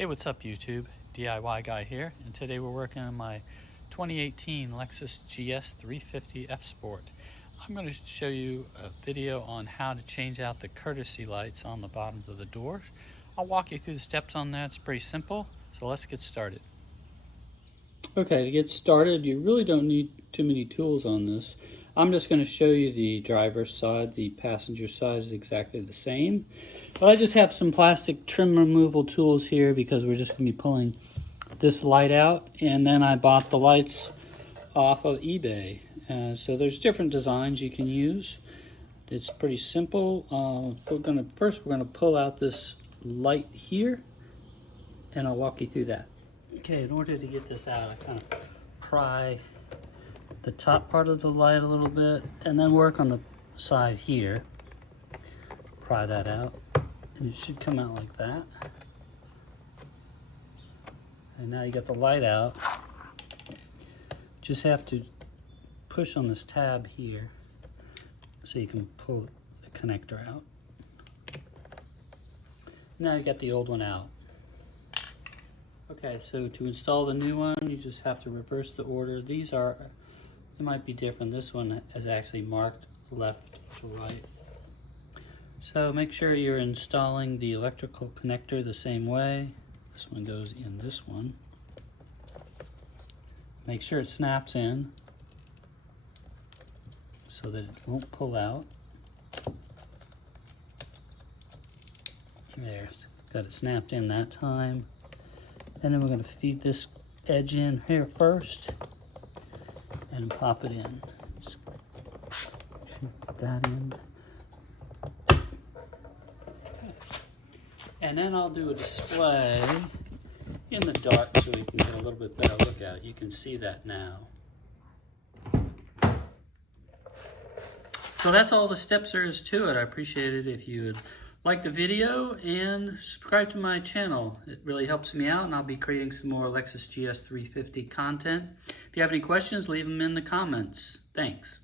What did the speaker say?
Hey, what's up YouTube? DIY guy here, and today we're working on my 2018 Lexus GS 350 F Sport. I'm going to show you a video on how to change out the courtesy lights on the bottoms of the doors. I'll walk you through the steps on that. It's pretty simple, so let's get started. Okay, to get started, you really don't need too many tools on this. I'm just going to show you the driver's side. The passenger side is exactly the same. But I just have some plastic trim removal tools here because we're just going to be pulling this light out. And then I bought the lights off of eBay. So there's different designs you can use. It's pretty simple. First we're going to pull out this light here, and I'll walk you through that. Okay, in order to get this out, I kind of pry the top part of the light a little bit and then work on the side here. Pry that out, and it should come out like that. And now you got the light out. Just have to push on this tab here so you can pull the connector out. Now you got the old one out. Okay, so to install the new one, you just have to reverse the order. They might be different. This one is actually marked left to right. So make sure you're installing the electrical connector the same way. This one goes in this one. Make sure it snaps in so that it won't pull out. There, got it snapped in that time. And then we're going to feed this edge in here first and pop it in. Just put that in. And then I'll do a display in the dark so we can get a little bit better look at it. You can see that now. So that's all the steps there is to it. I appreciate it if you would like the video and subscribe to my channel. It really helps me out, and I'll be creating some more Lexus GS 350 content. If you have any questions, leave them in the comments. Thanks.